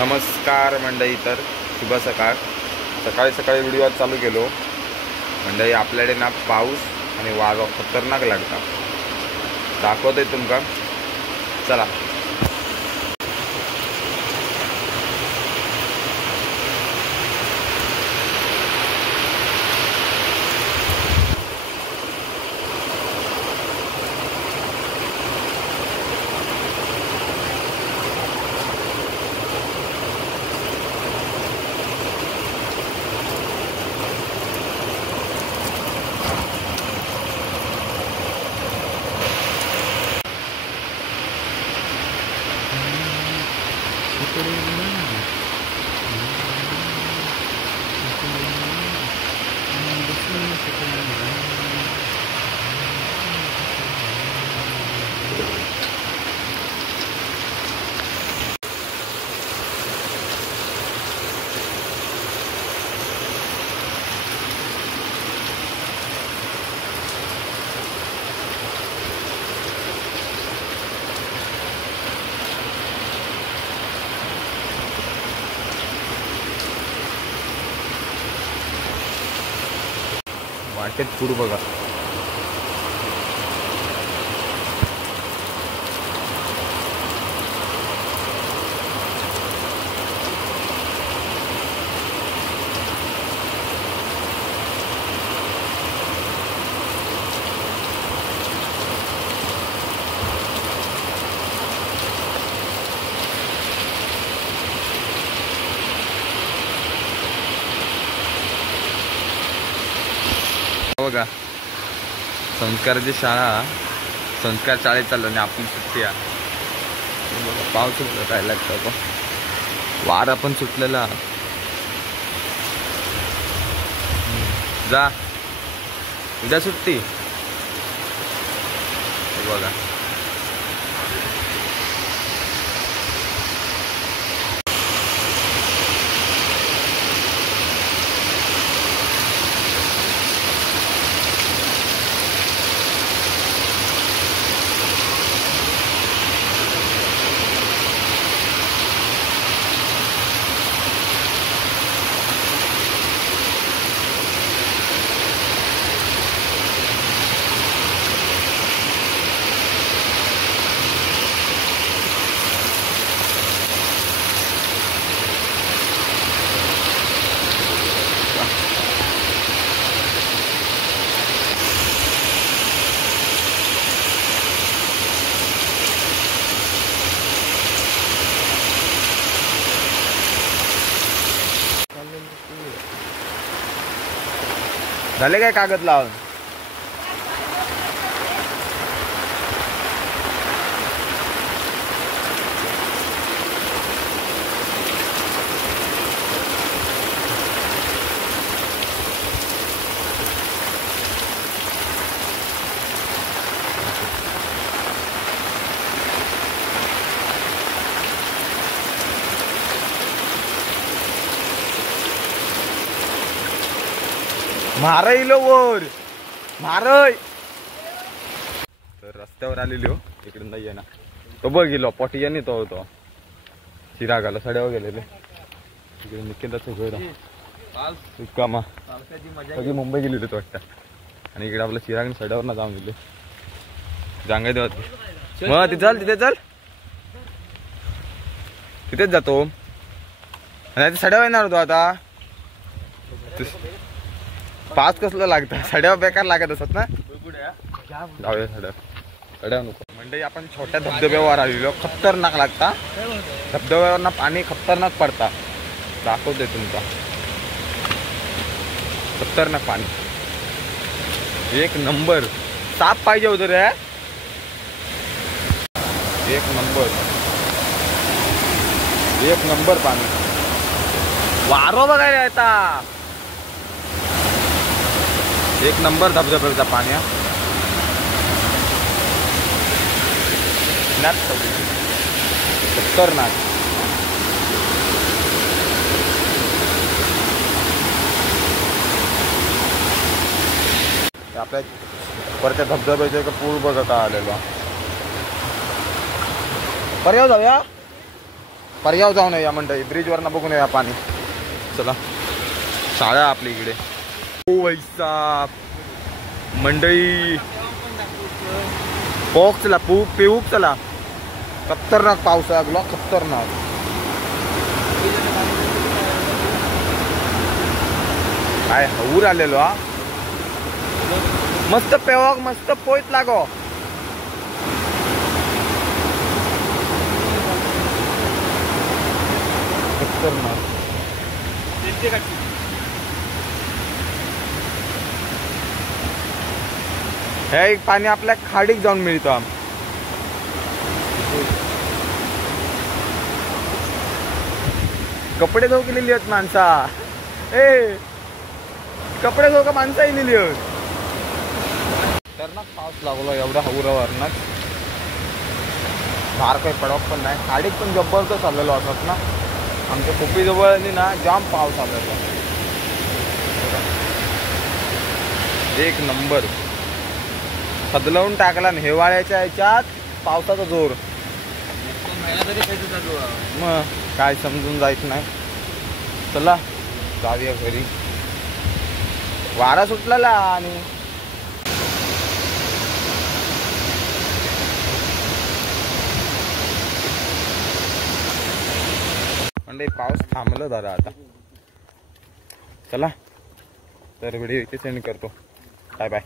नमस्कार मंडळी, तर शुभ सकाळ. सकाळी सकाळी व्हिडिओ चालू केलो मंडळी. आपल्याकडे ना पाऊस आणि वारो खतरनाक लागता, दाखवतोय तुमका. चला. वाटेत फूड बघा. बघा, संस्काराची शाळा, संस्कार शाळेत चाललो आणि आपण सुट्टी आहे. पाऊस सुटला काय लागतं, वारा पण सुटलेला. जा, उद्या सुट्टी. बघा झाले काय कागद लावून. मारइलो वर मारय. तर रस्त्यावर आलेलो इकडे नाही आहे ना, तो बघिलो पोटियानी तो होतो चिरागाला सड्यावर गेलेले. इकडे निकेंदाचं घर कामा सगळी मुंबई गेली होती वाटतं, आणि इकडे आपलं चिराग सड्यावर ना जाऊन गेले. जांगाय देवा मग तिथे चल, तिथे चल, तिथेच जातो. आणि सड्यावर येणार होतो आता. पाच कसलं लागतं, सड्यावर बेकार लागत असत ना. जाऊया सड्यावर नको. म्हणजे आपण छोट्या धबधब्यावर आलेलो, खतरनाक लागता. धबधब्यावर ना पाणी खतरनाक पडता, दाखवते तुमचा. खतरनाक पाणी, एक नंबर. साफ पाहिजे होतं रे, एक नंबर, एक नंबर पाणी. वारो बघायला येता, एक नंबर धबधब्याचा पाणी. खतरनाक. आपल्या परत धबधब्याचे पूल बघता आलेलो. पर्याय जाऊया. पर्याव जाऊन या मंडळी, ब्रिजवरनं बघून या पाणी. चला शाळा आपली इकडे. ओ वैसा मंडई पोक चला पेऊक चला. खतरनाक पाऊस आहे तुला, खतरनाक. काय हऊर आलेलो हा. मस्त पेवक मस्त पोयत लागो. खतरनाक. हे एक पाणी आपल्या खाडीक जाऊन मिळतं. कपडे धो केलेली आहेत माणसा. ए कपडे धो का माणसा लिहिली आहेत. तर ना पाऊस लागलो एवढा हौरावर ना. फार काही पडत पण नाही. खाडीक पण जबरदस्त आलेलो असत ना. आमच्या खोपी जवळ ना जाम पाऊस आलेला. एक नंबर खदलवून टाकला. हिवाळ्याच्या ह्याच्यात पावसाचा जोर. मग काय समजून जायचं नाही. चला जाऊया घरी. वारा सुटलेला आणि म्हणजे पाऊस थांबलं जरा आता. चला तर व्हिडिओ इथे सेंड करतो. Bye bye.